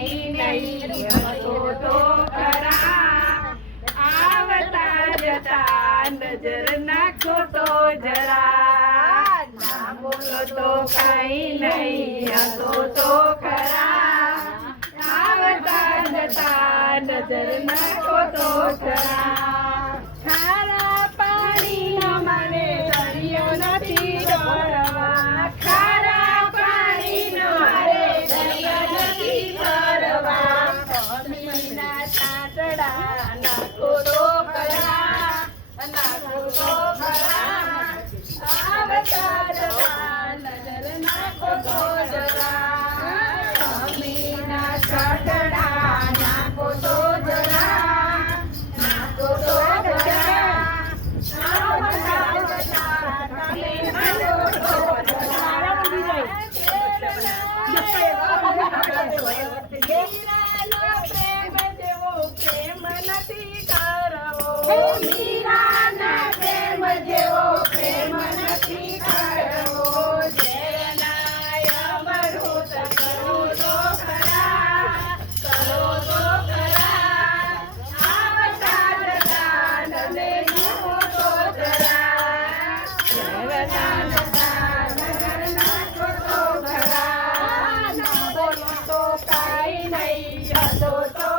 કાંઈ નહીં હતો તો ખરા આવતા જતા નજર નાખો તો જરા ના બોલો તો કાંઈ નહીં હતો તો ખરા આવતા જતા નજર નાખો તો ખરા ખારા પાણીનો મને દરિયો નથી ડરવા ખારા પાણીનો મારે દરિયો નથી ડરવા પાણીના તાતડા નાખો તો ખરા નાખો તો ખરા આવતા જતા નજર નાખો તો જરા પાણીના તાતડા નાખો તો જરા નાખો તો જરા મીરાના પ્રેમ જેવો પ્રેમ નથી કરવો જેના અમૃત કરો તો ખરા આવતા જતા નજરે નાખો તો જરા આવતા જતા નજર નાખો તો ખરા ના બોલો તો કાંઈ નહીં હતો તો